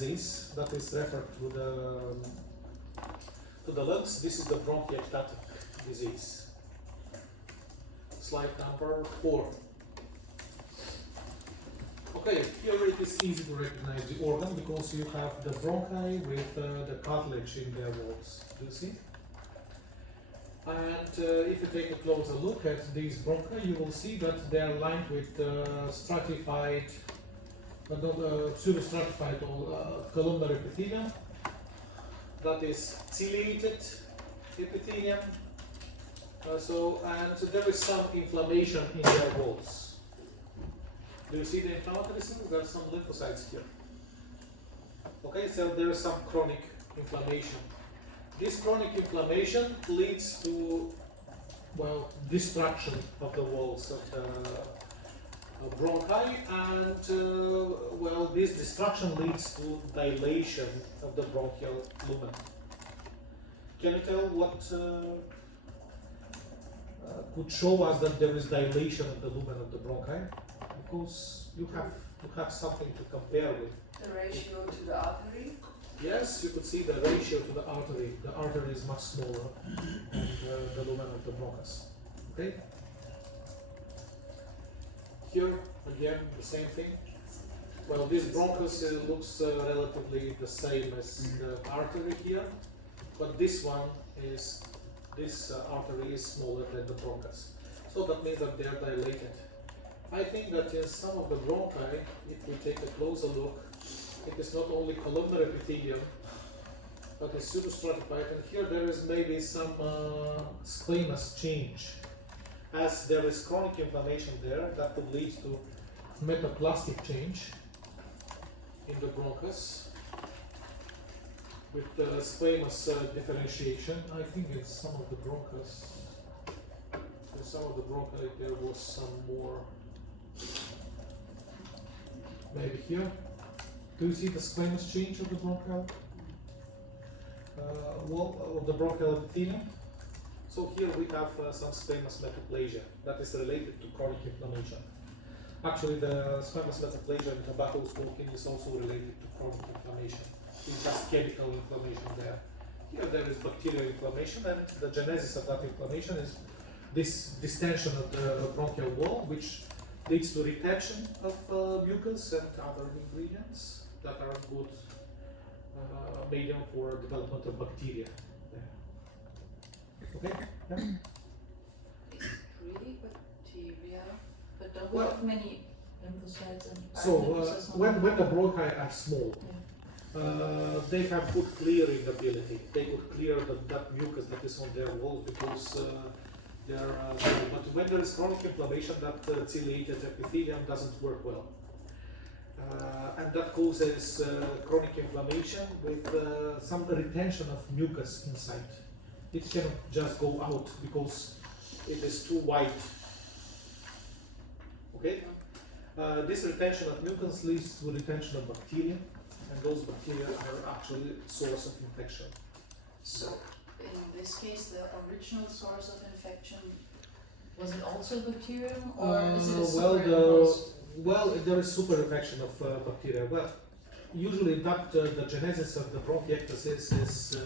disease that is referred to the lungs. This is the bronchiectatic disease. Slide number 4. Okay, here it is easy to recognize the organ because you have the bronchi with the cartilage in their walls. Do you see? And if you take a closer look at these bronchi, you will see that they are lined with stratified, pseudostratified or columnar epithelium. That is ciliated epithelium. And there is some inflammation in their walls. Do you see the inflammatory cells? There are some lymphocytes here. Okay, so there is some chronic inflammation. This chronic inflammation leads to, destruction of the walls of the bronchi, and this destruction leads to dilation of the bronchial lumen. Can you tell what could show us that there is dilation of the lumen of the bronchi? Because you have something to compare with. The ratio to the artery? Yes, you could see the ratio to the artery. The artery is much smaller than the lumen of the bronchus. Okay? Here, again, the same thing. Well, this bronchus looks relatively the same as the artery here, but this artery is smaller than the bronchus. So that means that they are dilated. I think that in some of the bronchi, if we take a closer look, it is not only columnar epithelium, but it's pseudostratified, and here there is maybe some squamous change. As there is chronic inflammation there, that could lead to metaplastic change in the bronchus with squamous differentiation. I think in some of the bronchus, in some of the bronchi there was some more. Maybe here. Do you see the squamous change of the bronchial wall of the bronchial epithelium? So here we have some squamous metaplasia that is related to chronic inflammation. Actually, the squamous metaplasia in tobacco smoking is also related to chronic inflammation. It's just chemical inflammation there. Here there is bacterial inflammation, and the genesis of that inflammation is this distension of the bronchial wall, which leads to retention of mucus and other ingredients that are good medium for development of bacteria. Okay? Yeah. Is it really bacteria? But don't we have many lymphocytes and so when the bronchi are small, they have good clearing ability. They could clear that mucus that is on their walls because but when there is chronic inflammation, that ciliated epithelium doesn't work well. And that causes chronic inflammation with some retention of mucus inside. It cannot just go out because it is too wide. Okay? This retention of mucus leads to retention of bacteria, and those bacteria are actually source of infection. So, in this case, the original source of infection, was it also bacterium, or is it a superimposed? There is super infection of bacteria. Well, usually the genesis of the bronchiectasis is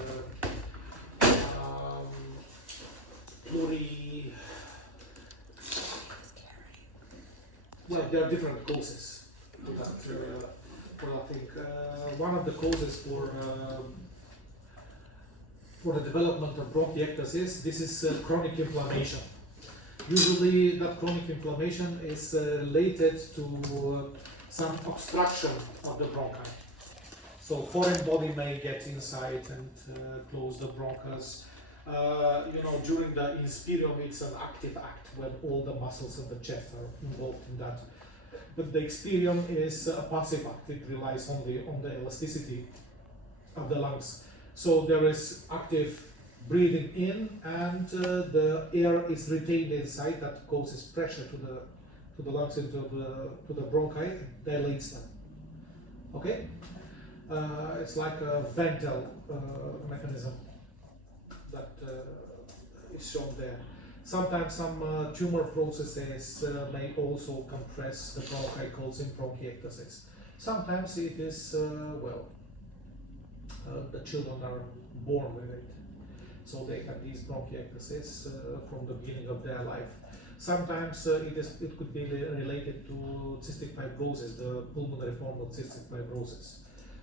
there are different causes to that thing. One of the causes for the development of bronchiectasis, this is chronic inflammation. Usually that chronic inflammation is related to some obstruction of the bronchi. So foreign body may get inside and close the bronchus. During the inspirium, it's an active act when all the muscles of the chest are involved in that. But the expirium is a passive act. It relies only on the elasticity of the lungs. So there is active breathing in, and the air is retained inside. That causes pressure to the lungs and to the bronchi. It dilates them. Okay, it's like a ventral mechanism that is shown there. Sometimes some tumor processes may also compress the bronchi, causing bronchiectasis. Sometimes it is children are born with it. So they have these bronchiectasis from the beginning of their life. Sometimes it could be related to cystic fibrosis, the pulmonary form of cystic fibrosis,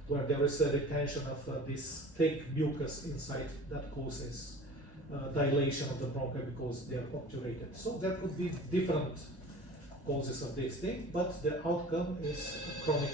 where there is a retention of this thick mucus inside that causes dilation of the bronchi because they are obturated. So there could be different causes of this thing, but the outcome is chronic